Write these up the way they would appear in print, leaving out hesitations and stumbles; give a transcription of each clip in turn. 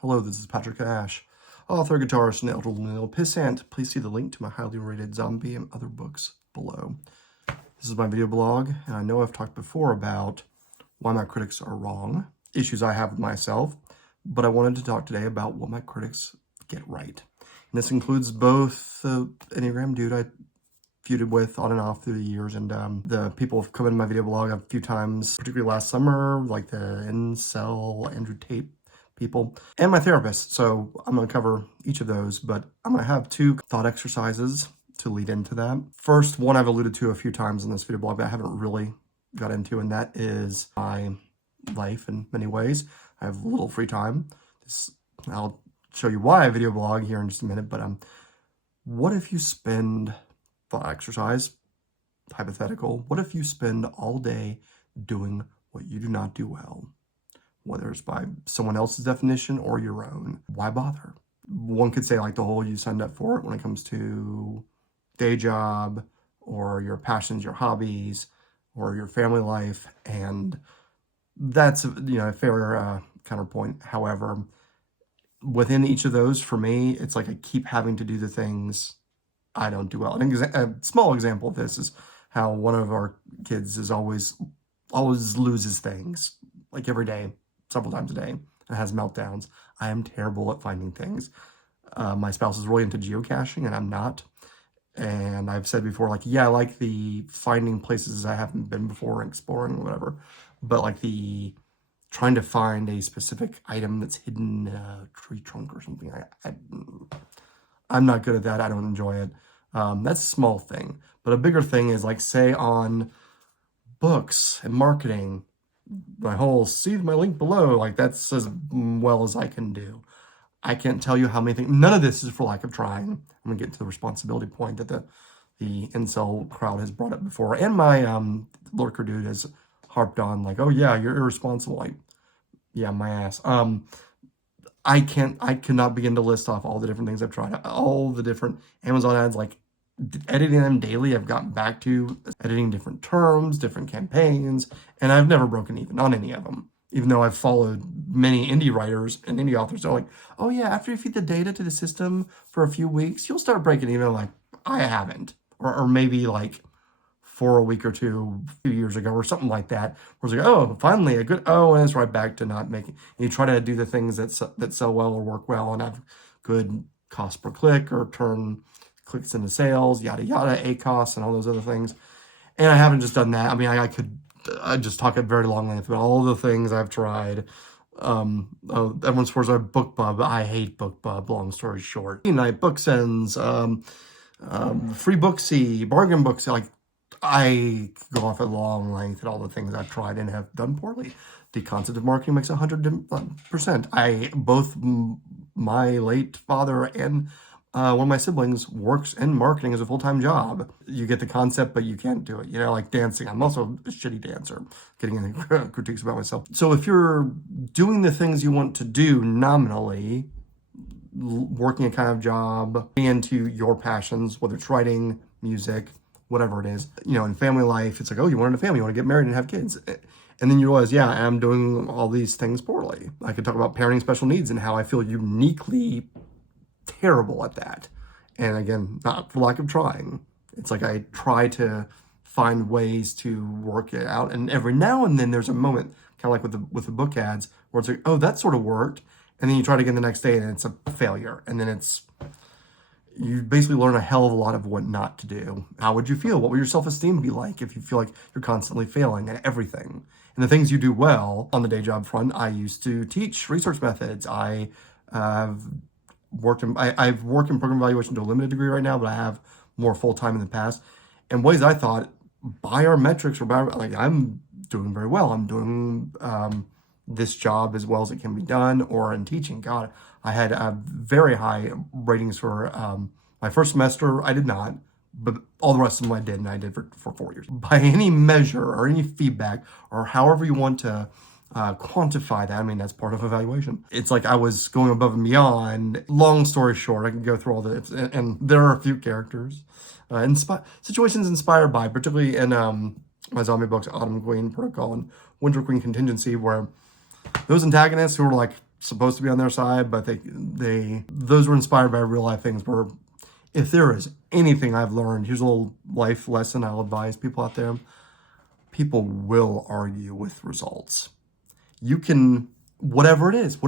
Hello, this is Patrick Ash, author, guitarist, and elderly pissant. Please see the link to my highly rated zombie and other books below. This is my video blog, and I know I've talked before about why my critics are wrong, issues I have with myself, but I wanted to talk today about what my critics get right. And this includes both the Enneagram dude I feuded with on and off through the years, and the people have come in my video blog a few times, particularly last summer, like the incel Andrew Tate people, and my therapist. So I'm going to cover each of those, but I'm going to have two thought exercises to lead into that. First, one I've alluded to a few times in this video blog, but I haven't really got into, and that is my life in many ways. I have little free time. I'll show you why I video blog here in just a minute, but what if you spend, thought exercise, hypothetical, what if you spend all day doing what you do not do well? Whether it's by someone else's definition or your own. Why bother? One could say like the whole you signed up for it when it comes to day job or your passions, your hobbies, or your family life, and that's a fair counterpoint. However, within each of those, for me, it's like I keep having to do the things I don't do well. A small example of this is how one of our kids is always loses things, like every day, several times a day, and has meltdowns. I am terrible at finding things. My spouse is really into geocaching, and I'm not. And I've said before, like, yeah, I like the finding places I haven't been before, exploring, or whatever. But like the trying to find a specific item that's hidden in a tree trunk or something, I'm not good at that. I don't enjoy it. That's a small thing. But a bigger thing is, like, say on books and marketing, my whole see my link below, like, that's as well as I can do. I can't tell you how many things. None of this is for lack of trying. I'm gonna get to the responsibility point that the incel crowd has brought up before, and my lurker dude has harped on, like, oh yeah, you're irresponsible. Like, yeah, my ass. I cannot begin to list off all the different things I've tried, all the different Amazon ads, like editing them daily. I've gotten back to editing different terms, different campaigns, and I've never broken even on any of them. Even though I've followed many indie writers and indie authors, they're like, oh yeah, after you feed the data to the system for a few weeks, you'll start breaking even. Like, I haven't, or maybe like for a week or two, a few years ago, or something like that, where it's like, oh, finally a good, and it's right back to not making. And you try to do the things that sell well or work well and have good cost per click or turn clicks into sales, yada yada, ACOS and all those other things. And I haven't just done that. I mean, I just talk at very long length about all the things I've tried. Everyone swears I'm BookBub. I hate BookBub, long story short. Night, BookSends, Free Booksy, Bargain Booksy, like, I go off at long length at all the things I've tried and have done poorly. The concept of marketing makes 100%. Both my late father and one of my siblings works in marketing as a full-time job. You get the concept, but you can't do it. Like dancing. I'm also a shitty dancer, getting into critiques about myself. So if you're doing the things you want to do nominally, working a kind of job, into your passions, whether it's writing, music, whatever it is, in family life, it's like, oh, you want a family, you want to get married and have kids. And then you realize, yeah, I'm doing all these things poorly. I could talk about parenting special needs and how I feel uniquely terrible at that. And again, not for lack of trying. It's like I try to find ways to work it out. And every now and then there's a moment, kind of like with the book ads, where it's like, oh, that sort of worked. And then you try it again the next day and it's a failure. And then you basically learn a hell of a lot of what not to do. How would you feel? What would your self-esteem be like if you feel like you're constantly failing at everything? And the things you do well on the day job front, I used to teach research methods. I've worked in program evaluation to a limited degree right now, but I have more full-time in the past. And ways I thought, by our metrics, I'm doing very well. I'm doing this job as well as it can be done, or in teaching. God, I had very high ratings for my first semester. I did not, but all the rest of them I did, and I did for 4 years. By any measure or any feedback or however you want to quantify that, I mean, that's part of evaluation. It's like I was going above and beyond. Long story short, I can go through all this, and there are a few characters, situations inspired by, particularly in my zombie books, Autumn Queen Protocol and Winter Queen Contingency, where those antagonists who are like supposed to be on their side, but those were inspired by real life things where if there is anything I've learned, here's a little life lesson I'll advise people out there. People will argue with results. You can, whatever it is.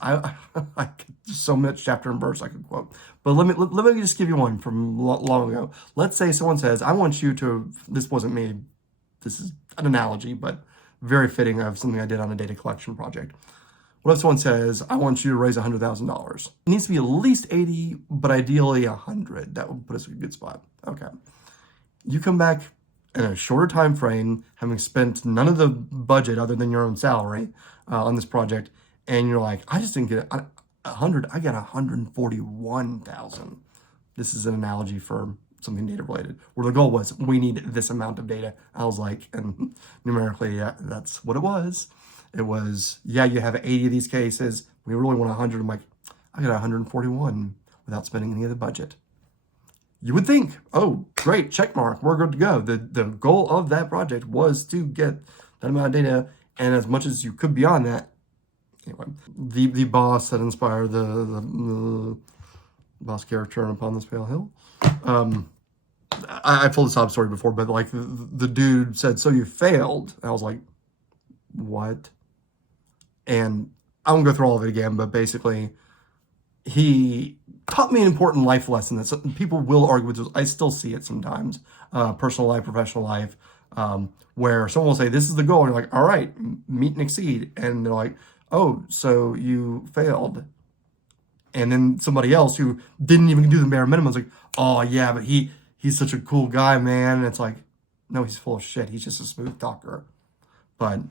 I there's so much chapter and verse I could quote. But let me just give you one from long ago. Let's say someone says, I want you to, this wasn't me, this is an analogy, but very fitting of something I did on a data collection project. What if someone says, I want you to raise $100,000? It needs to be at least 80, but ideally 100. That would put us in a good spot. Okay. You come back in a shorter time frame, having spent none of the budget other than your own salary on this project, and you're like, I just didn't get 100. I got 141,000. This is an analogy for something data related, where the goal was we need this amount of data. I was like, and numerically, yeah, that's what it was. It was, yeah, you have 80 of these cases. We really want 100. I'm like, I got 141 without spending any of the budget. You would think, oh, great, check mark, we're good to go. The goal of that project was to get that amount of data, and as much as you could beyond that. Anyway, the boss that inspired the boss character on Upon This Pale Hill. I told the sob story before, but like the dude said, so you failed. I was like, what? And I won't go through all of it again, but basically he taught me an important life lesson that people will argue with. I still see it sometimes, personal life, professional life, where someone will say, this is the goal. And you're like, all right, meet and exceed. And they're like, oh, so you failed. And then somebody else who didn't even do the bare minimum is like, oh yeah, but he's such a cool guy, man. And it's like, no, he's full of shit. He's just a smooth talker. But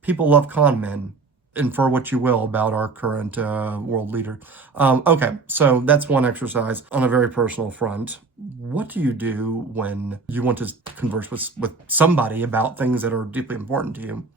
people love con men. Infer what you will about our current world leader. Okay, so that's one exercise. On a very personal front, what do you do when you want to converse with somebody about things that are deeply important to you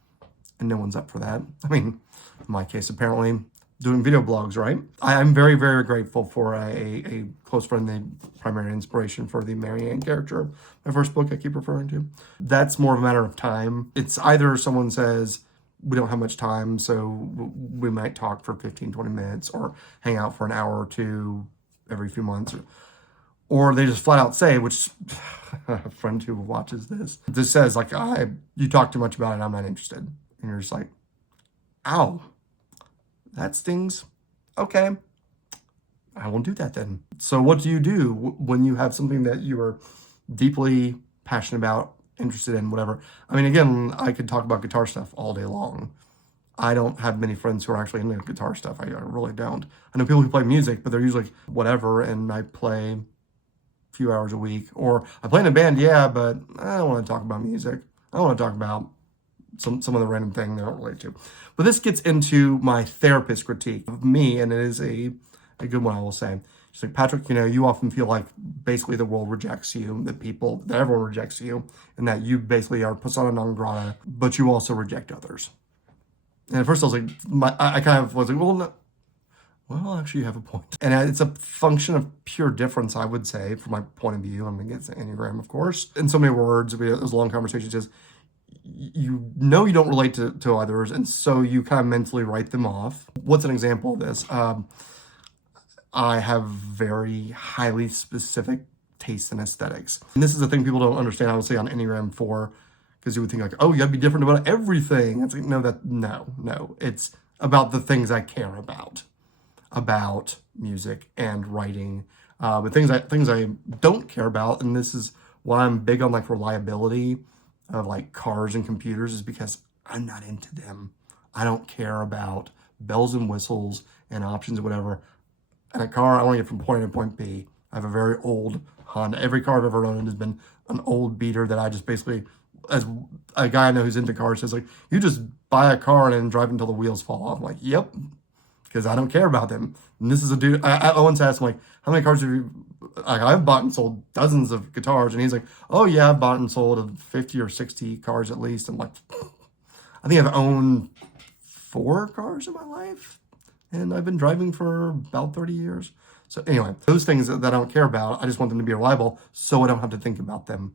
and no one's up for that? I mean, in my case, apparently doing video blogs, right? I'm very, very grateful for a close friend, the primary inspiration for the Mary Ann character, my first book I keep referring to. That's more of a matter of time. It's either someone says, we don't have much time, so we might talk for 15, 20 minutes or hang out for an hour or two every few months. Or they just flat out say, which a friend who watches this says, like, you talk too much about it, I'm not interested. And you're just like, ow, that stings. Okay, I won't do that then. So what do you do when you have something that you are deeply passionate about, interested in, whatever? I mean, again, I could talk about guitar stuff all day long. I don't have many friends who are actually into guitar stuff. I really don't. I know people who play music, but they're usually like, whatever, and I play a few hours a week. Or I play in a band, yeah, but I don't want to talk about music. I want to talk about some of the random thing they don't relate to. But this gets into my therapist critique of me, and it is a good one, I will say. She's like, Patrick, you often feel like basically the world rejects you, that everyone rejects you, and that you basically are persona non grata, but you also reject others. And at first I was like, I kind of was like, well, no. Well, actually you have a point. And it's a function of pure difference, I would say, from my point of view. I'm going to get to Enneagram, of course. In so many words, it was a long conversation, just, you don't relate to others, and so you kind of mentally write them off. What's an example of this? I have very highly specific tastes and aesthetics. And this is the thing people don't understand, I would say, on Enneagram 4, because you would think like, oh, you gotta be different about everything. It's like, no. It's about the things I care about music and writing. But things I don't care about, and this is why I'm big on like reliability of like cars and computers, is because I'm not into them. I don't care about bells and whistles and options or whatever. And a car, I want to get from point A to point B. I have a very old Honda. Every car I've ever owned has been an old beater that I just basically, as a guy I know who's into cars says, like, you just buy a car and then drive until the wheels fall off. I'm like, yep, because I don't care about them. And this is a dude, I once asked him, like, how many cars have you, like, I've bought and sold dozens of guitars. And he's like, oh yeah, I've bought and sold 50 or 60 cars at least. I'm like, I think I've owned 4 cars in my life. And I've been driving for about 30 years. So anyway, those things that I don't care about, I just want them to be reliable so I don't have to think about them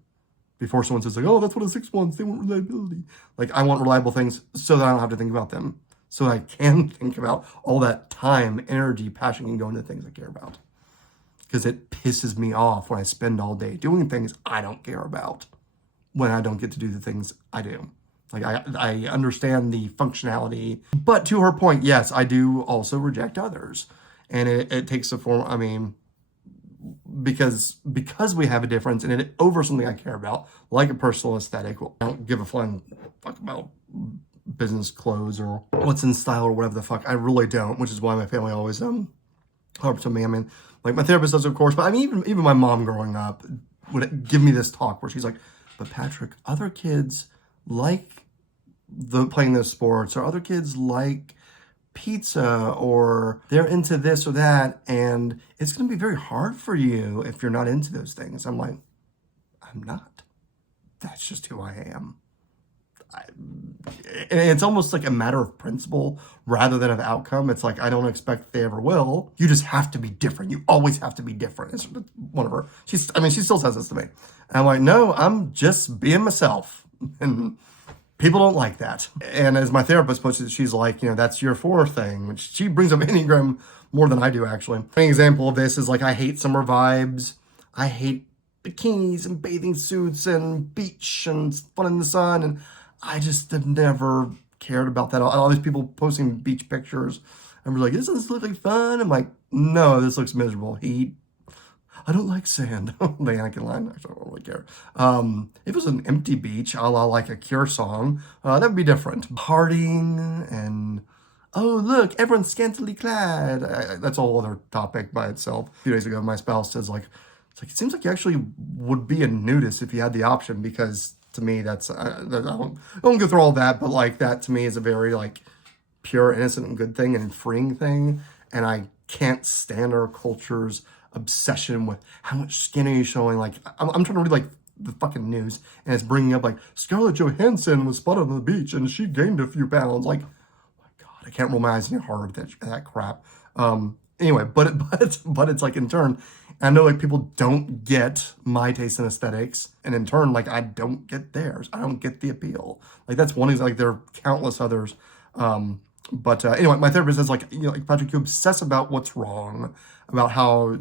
before someone says like, oh, that's what a 6 wants. They want reliability. Like, I want reliable things so that I don't have to think about them. so I can think about all that time, energy, passion can go into things I care about. Because it pisses me off when I spend all day doing things I don't care about when I don't get to do the things I do. Like, I understand the functionality, but to her point, yes, I do also reject others. And it takes the form, I mean, because we have a difference and it over something I care about, like a personal aesthetic. I don't give a flying fuck about business clothes or what's in style or whatever the fuck. I really don't, which is why my family always harps on me. I mean, like my therapist does, of course, but I mean, even my mom growing up would give me this talk where she's like, but Patrick, other kids like playing those sports, or other kids like pizza, or they're into this or that, and it's going to be very hard for you if you're not into those things. I'm like, I'm not. That's just who I am. And it's almost like a matter of principle rather than of outcome. It's like, I don't expect they ever will. You just have to be different. You always have to be different. It's one of her. She still says this to me. And I'm like, no, I'm just being myself. And people don't like that. And as my therapist puts it, she's like, that's your 4 thing, which she brings up Enneagram more than I do, actually. An example of this is like, I hate summer vibes. I hate bikinis and bathing suits and beach and fun in the sun. And I just have never cared about that. All these people posting beach pictures and we're like, doesn't this look like fun? I'm like, no, this looks miserable. Heat. I don't like sand. The Anakin line, actually, I don't really care. If it was an empty beach, a la like a Cure song, that would be different. Partying and, oh, look, everyone's scantily clad. That's a whole other topic by itself. A few days ago, my spouse says, like, it seems like you actually would be a nudist if you had the option, because to me, that's, I won't go through all that, but like that to me is a very like pure, innocent, and good thing and freeing thing. And I can't stand our culture's obsession with how much skin are you showing. Like, I'm trying to read like the fucking news and it's bringing up like Scarlett Johansson was spotted on the beach and she gained a few pounds. Like, oh my God, I can't roll my eyes any harder with that crap. Anyway, but it's like, in turn, I know like people don't get my taste in aesthetics, and in turn, like I don't get theirs. I don't get the appeal. Like that's one example. Like there are countless others. But anyway, my therapist says like, like Patrick, you obsess about what's wrong, about how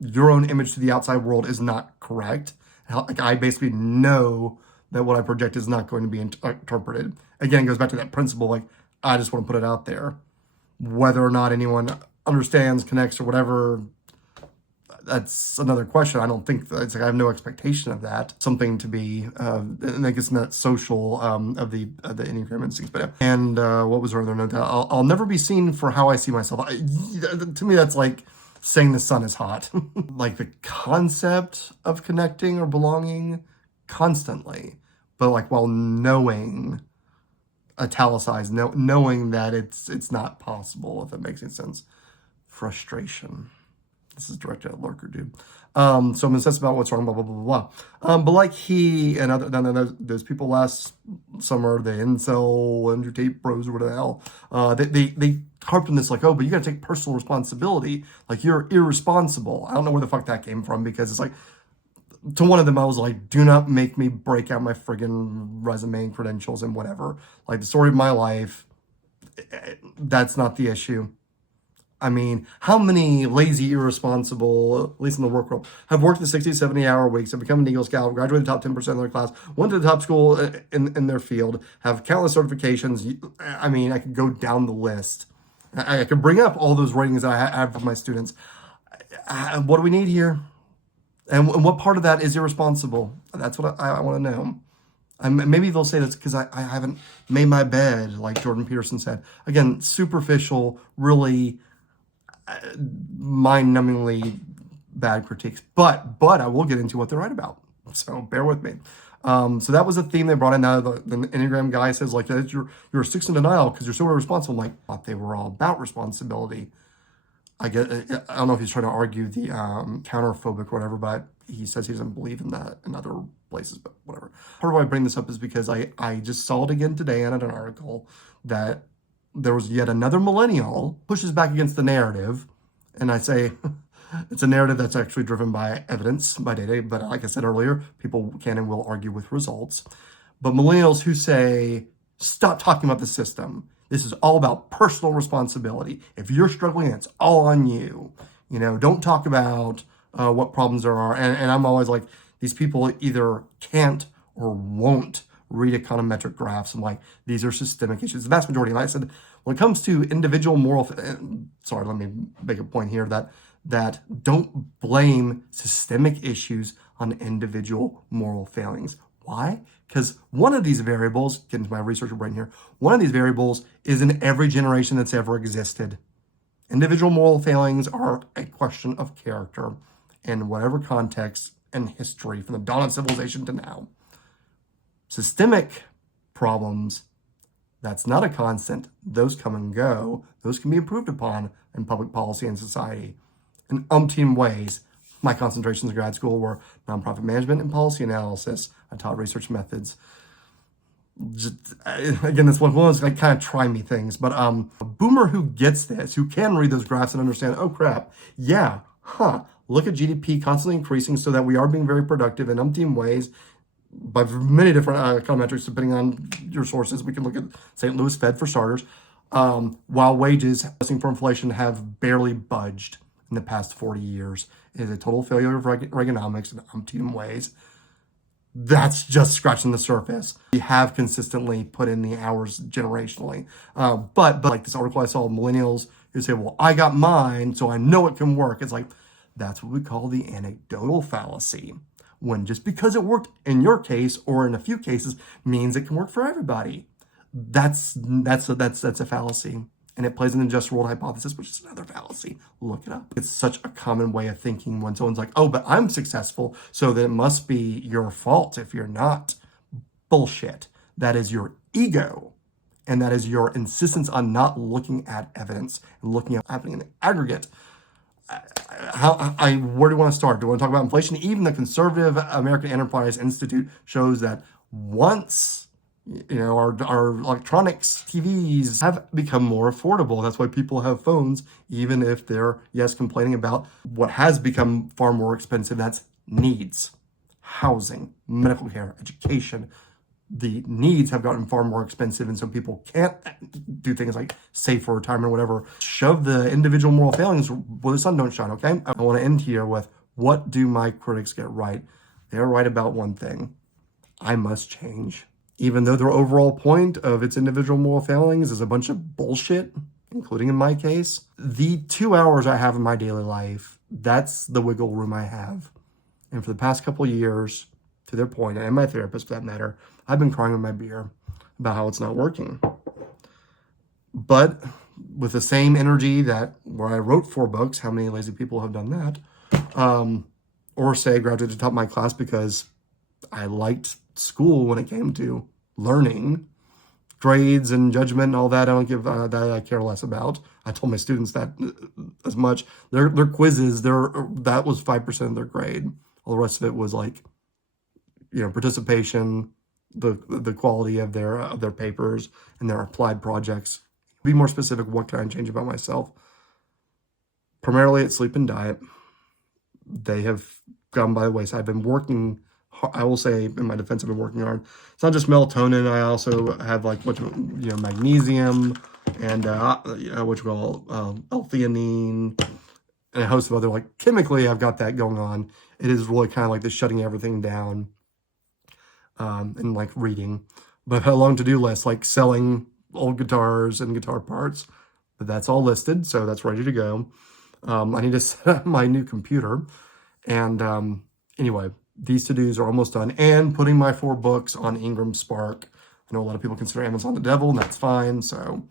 your own image to the outside world is not correct. How, like I basically know that what I project is not going to be interpreted. Again, it goes back to that principle. Like I just want to put it out there, whether or not anyone understands, connects, or whatever. That's another question. I don't think it's like I have no expectation of that. Something to be, and I guess not social of the Enneagram instincts. But and what was our other note? I'll never be seen for how I see myself. To me, that's like saying the sun is hot. Like the concept of connecting or belonging constantly, but like while knowing, italicized, knowing that it's not possible, if that makes any sense. Frustration. This is directed at Lurker, dude. So I'm obsessed about what's wrong, blah, blah, blah, blah, blah. But like he and those people last summer, the incel, Andrew Tate bros, or whatever the hell, they harped on this like, oh, but you got to take personal responsibility. Like you're irresponsible. I don't know where the fuck that came from, because it's like, to one of them, I was like, do not make me break out my friggin' resume and credentials and whatever. Like the story of my life, that's not the issue. I mean, how many lazy, irresponsible, at least in the work world, have worked the 60, 70-hour weeks, have become an Eagle Scout, graduated the top 10% of their class, went to the top school in their field, have countless certifications. I mean, I could go down the list. I could bring up all those ratings that I have for my students. What do we need here? And what part of that is irresponsible? That's what I want to know. Maybe they'll say that's because I haven't made my bed, like Jordan Peterson said. Again, superficial, really mind-numbingly bad critiques, but I will get into what they're right about, so bear with me. So that was a theme they brought in. Now the Enneagram guy says like, you're 6 in denial because you're so irresponsible. I'm like, I thought they were all about responsibility. I don't know if he's trying to argue the counterphobic or whatever, but he says he doesn't believe in that in other places, but whatever. Part of why I bring this up is because I just saw it again today in an article that there was yet another millennial pushes back against the narrative. And I say it's a narrative that's actually driven by evidence, by data. But like I said earlier, people can and will argue with results. But millennials who say, stop talking about the system. This is all about personal responsibility. If you're struggling, it's all on you. You know, don't talk about what problems there are. And I'm always like, these people either can't or won't read econometric graphs. I'm like, these are systemic issues. The vast majority, like I said, when it comes to individual moral, sorry, let me make a point here that don't blame systemic issues on individual moral failings. Why? Because one of these variables, get into my researcher brain here, one of these variables is in every generation that's ever existed. Individual moral failings are a question of character in whatever context and history, from the dawn of civilization to now. Systemic problems, that's not a constant. Those come and go. Those can be improved upon in public policy and society in umpteen ways. My concentrations in grad school were nonprofit management and policy analysis. I taught research methods. Again, this one of those like kind of try me things, but a boomer who gets this, who can read those graphs and understand, oh crap, yeah, look at GDP constantly increasing so that we are being very productive in umpteen ways by many different econometrics, depending on your sources. We can look at St. Louis Fed for starters, while wages, adjusting for inflation, have barely budged in the past 40 years. It is a total failure of Reaganomics in umpteen ways. That's just scratching the surface. We have consistently put in the hours generationally. But like this article I saw of millennials who say, well, I got mine, so I know it can work. It's like, that's what we call the anecdotal fallacy. When just because it worked in your case or in a few cases means it can work for everybody. That's a fallacy. And it plays in the just world hypothesis, which is another fallacy. Look it up. It's such a common way of thinking when someone's like, oh, but I'm successful, so then it must be your fault if you're not. Bullshit. That is your ego. And that is your insistence on not looking at evidence and looking at what's happening in the aggregate. Where do you want to start? Do you want to talk about inflation? Even the conservative American Enterprise Institute shows that once our electronics, TVs have become more affordable. That's why people have phones, even if they're, yes, complaining about what has become far more expensive. That's needs, housing, medical care, education. The needs have gotten far more expensive, and so people can't do things like save for retirement or whatever. Shove the individual moral failings where the sun don't shine, okay? I want to end here with, what do my critics get right? They're right about one thing. I must change. Even though their overall point of its individual moral failings is a bunch of bullshit, including in my case, the 2 hours I have in my daily life, that's the wiggle room I have. And for the past couple of years, to their point, and my therapist for that matter, I've been crying with my beer about how it's not working. But with the same energy that where I wrote 4 books, how many lazy people have done that? Or say I graduated to the top of my class because I liked school when it came to learning. Grades and judgment and all that, I don't give that I care less about. I told my students that as much. Their quizzes, that was 5% of their grade. All the rest of it was like, participation, the quality of their papers and their applied projects. Be more specific, what can I change about myself? Primarily it's sleep and diet. They have gone by the wayside. I've been working, I will say in my defense, I've been working hard. It's not just melatonin. I also have magnesium and what you call L-theanine and a host of other, chemically I've got that going on. It is really kind of like this shutting everything down and reading. But I've had a long to-do list, like selling old guitars and guitar parts. But that's all listed, so that's ready to go. I need to set up my new computer. And anyway, these to-dos are almost done. And putting my 4 books on Ingram Spark. I know a lot of people consider Amazon the devil, and that's fine. So,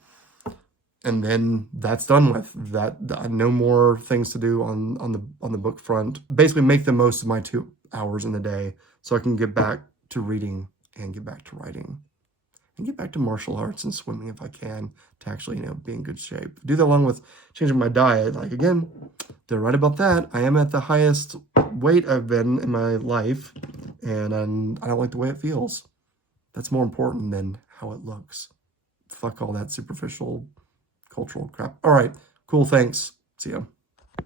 and then that's done with that. No more things to do on the book front. Basically, make the most of my 2 hours in the day so I can get back to reading and get back to writing and get back to martial arts and swimming if I can, to actually be in good shape. Do that along with changing my diet. Again, they're right about that. I am at the highest weight I've been in my life, and I don't like the way it feels. That's more important than how it looks. Fuck all that superficial cultural crap. All right, cool, thanks. See ya.